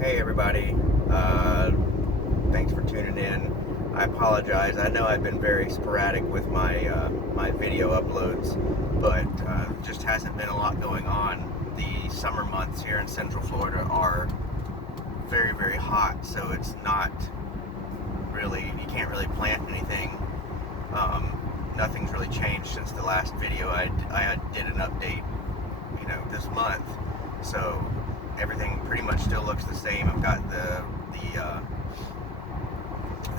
Hey everybody, thanks for tuning in. I apologize. I know I've been very sporadic with my video uploads, but just hasn't been a lot going on. The summer months here in Central Florida are very, very hot, so it's not really, you can't really plant anything. Nothing's really changed since the last video. I did an update, this month, so everything pretty much still looks the same. I've got the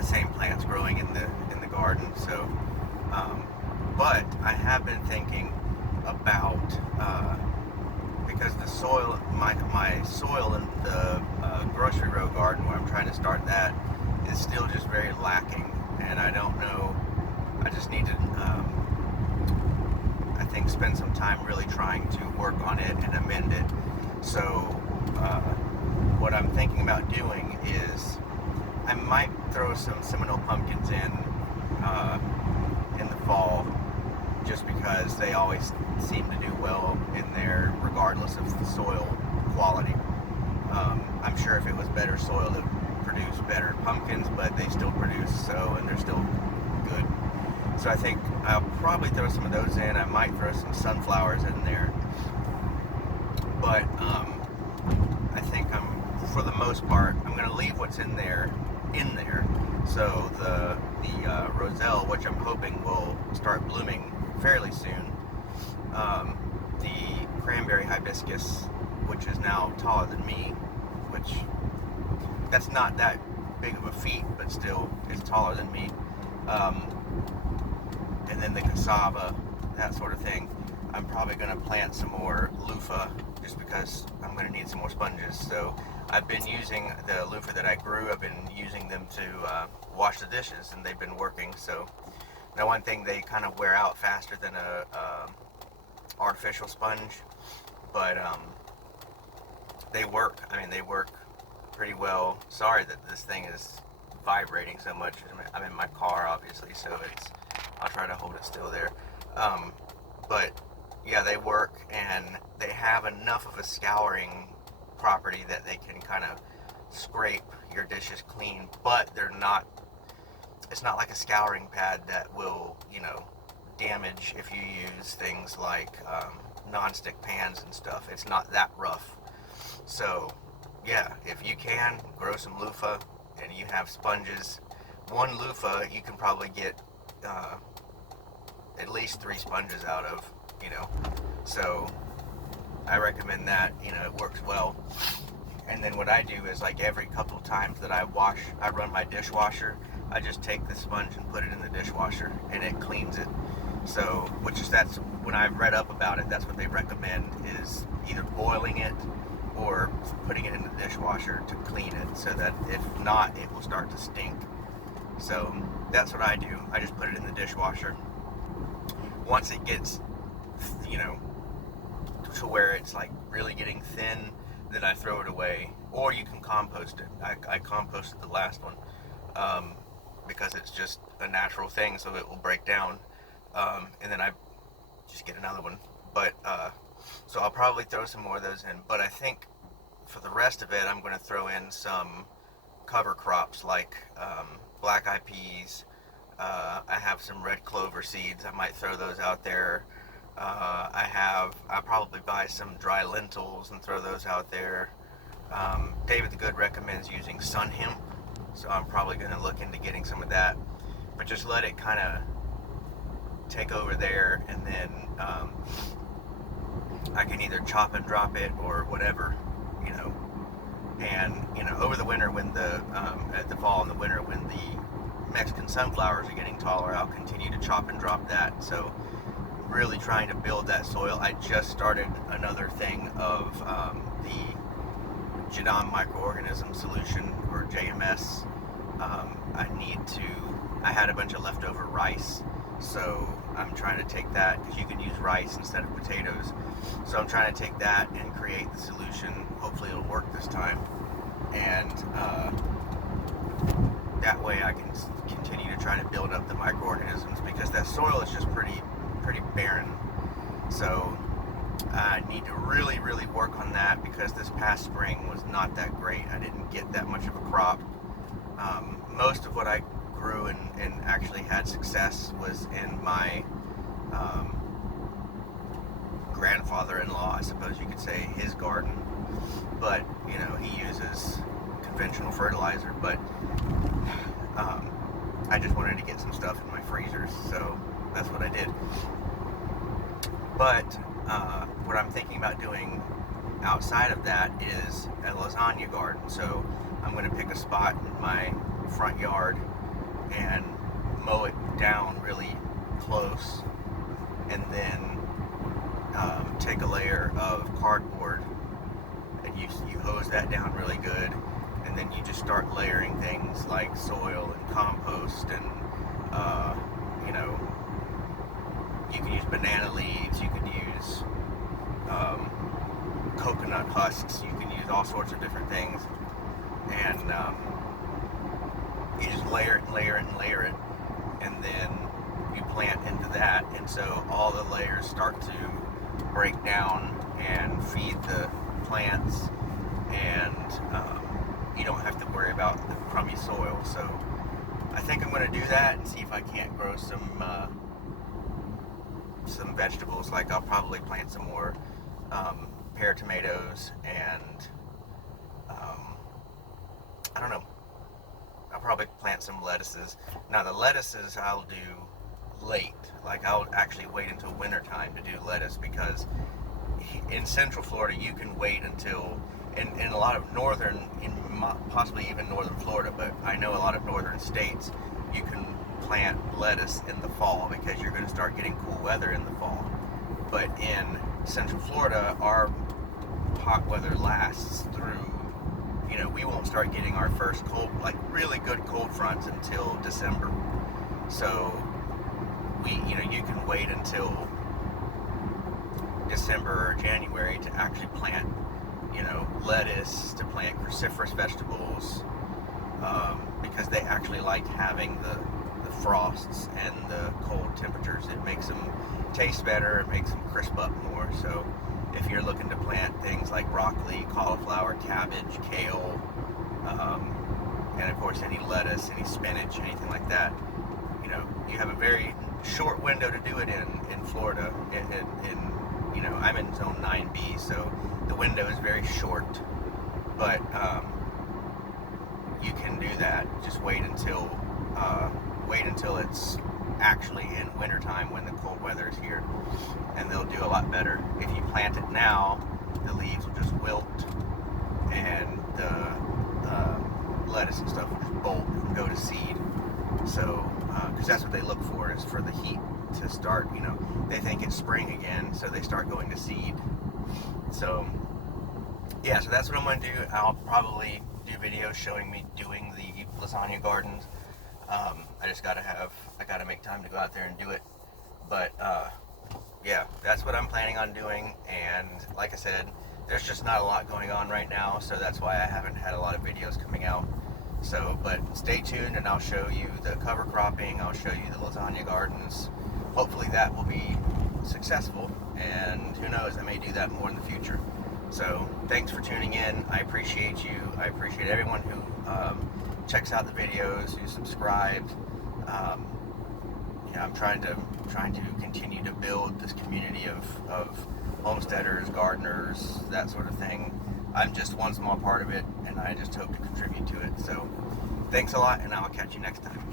same plants growing in the garden. So, but I have been thinking about because the soil, my soil in the grocery row garden where I'm trying to start that is still just very lacking, and I don't know. I just need to, I think, spend some time really trying to work on it and amend it. So, what I'm thinking about doing is I might throw some Seminole pumpkins in the fall, just because they always seem to do well in there, regardless of the soil quality. I'm sure if it was better soil, it would produce better pumpkins, but they still produce, and they're still good. So I think I'll probably throw some of those in. I might throw some sunflowers in there, but I think for the most part, I'm going to leave what's in there. So the roselle, which I'm hoping will start blooming fairly soon, the cranberry hibiscus, which is now taller than me, which that's not that big of a feat, but still is taller than me. And then the cassava, that sort of thing. I'm probably going to plant some more loofah, just because I'm going to need some more sponges. So I've been using the loofah that I grew. I've been using them to wash the dishes, and they've been working. So now, one thing, they kind of wear out faster than a artificial sponge, but they work. I mean, they work pretty well. Sorry that this thing is vibrating so much. I'm in my car, obviously, so I'll try to hold it still there. But yeah, they work, and they have enough of a scouring property that they can kind of scrape your dishes clean, but it's not like a scouring pad that will, damage if you use things like non-stick pans and stuff. It's not that rough. So yeah, if you can grow some loofah and you have sponges, one loofah you can probably get at least 3 sponges out of, so I recommend that. It works well. And then what I do is, like, every couple of times that I run my dishwasher, I just take the sponge and put it in the dishwasher, and it cleans it. So, that's when I've read up about it, that's what they recommend, is either boiling it or putting it in the dishwasher to clean it, so that if not, it will start to stink. So that's what I do. I just put it in the dishwasher. Once it gets, to where it's like really getting thin, then I throw it away. Or you can compost it. I composted the last one, because it's just a natural thing, so it will break down. And then I just get another one. But so I'll probably throw some more of those in. But I think for the rest of it, I'm going to throw in some cover crops like black-eyed peas. I have some red clover seeds. I might throw those out there. I'll probably buy some dry lentils and throw those out there. David the Good recommends using sun hemp, so I'm probably going to look into getting some of that. But just let it kind of take over there, and then I can either chop and drop it or whatever, And over the winter, when at the fall and the winter, when the Mexican sunflowers are getting taller, I'll continue to chop and drop that. So really trying to build that soil. I just started another thing of the Jadam microorganism solution, or JMS. I had a bunch of leftover rice, so I'm trying to take that, because you can use rice instead of potatoes. So I'm trying to take that and create the solution. Hopefully it'll work this time, and that way I can continue to try to build up the microorganisms, because that soil is just pretty barren. So I need to really, really work on that, because because this past spring was not that great. I didn't get that much of a crop. Most of what I grew and actually had success was in my grandfather-in-law, I suppose you could say, his garden. But, you know, he uses conventional fertilizer, but I just wanted to get some stuff in my freezers, so that's what I did. But what I'm thinking about doing outside of that is a lasagna garden. So I'm going to pick a spot in my front yard and mow it down really close, and then take a layer of cardboard and you hose that down really good, and then you just start layering things like soil and compost and you know, you can use banana leaves, you could use coconut husks, you can use all sorts of different things, and you just layer it and layer it and layer it, and then you plant into that, and so all the layers start to break down and feed the plants, and you don't have to worry about the crummy soil. So I think I'm going to do that and see if I can't grow some vegetables. Like I'll probably plant some more pear tomatoes, and I don't know, I'll probably plant some lettuces. Now the lettuces I'll do late, like I'll actually wait until winter time to do lettuce, because in Central Florida you can wait until, in a lot of northern, possibly even northern Florida, but I know a lot of northern states, you can plant lettuce in the fall because you're going to start getting cool weather in the fall. But in Central Florida, our hot weather lasts through, you know, we won't start getting our first cold, like really good cold fronts until December. So you know, you can wait until December or January to actually plant, you know, lettuce, to plant cruciferous vegetables, because they actually like having the frosts and the cold temperatures. It makes them taste better, it makes them crisp up more. So if you're looking to plant things like broccoli, cauliflower, cabbage, kale, and of course any lettuce, any spinach, anything like that, you know, you have a very short window to do it in Florida. You know, I'm in zone 9B, so the window is very short, but you can do that. Just wait until it's actually in wintertime when the cold weather is here, and they'll do a lot better. If you plant it now, the leaves will just wilt, and the lettuce and stuff will just bolt and go to seed. So, because that's what they look for, is for the heat to start, you know, they think it's spring again, so they start going to seed. So, yeah, so that's what I'm going to do. I'll probably do videos showing me doing the lasagna gardens. I gotta make time to go out there and do it. But, yeah, that's what I'm planning on doing, and like I said, there's just not a lot going on right now, so that's why I haven't had a lot of videos coming out. So, but stay tuned, and I'll show you the cover cropping, I'll show you the lasagna gardens. Hopefully that will be successful, and who knows, I may do that more in the future. So, thanks for tuning in. I appreciate you. I appreciate everyone who checks out the videos, who subscribed. You know, I'm trying to continue to build this community of homesteaders, gardeners, that sort of thing. I'm just one small part of it, and I just hope to contribute to it. So, thanks a lot, and I'll catch you next time.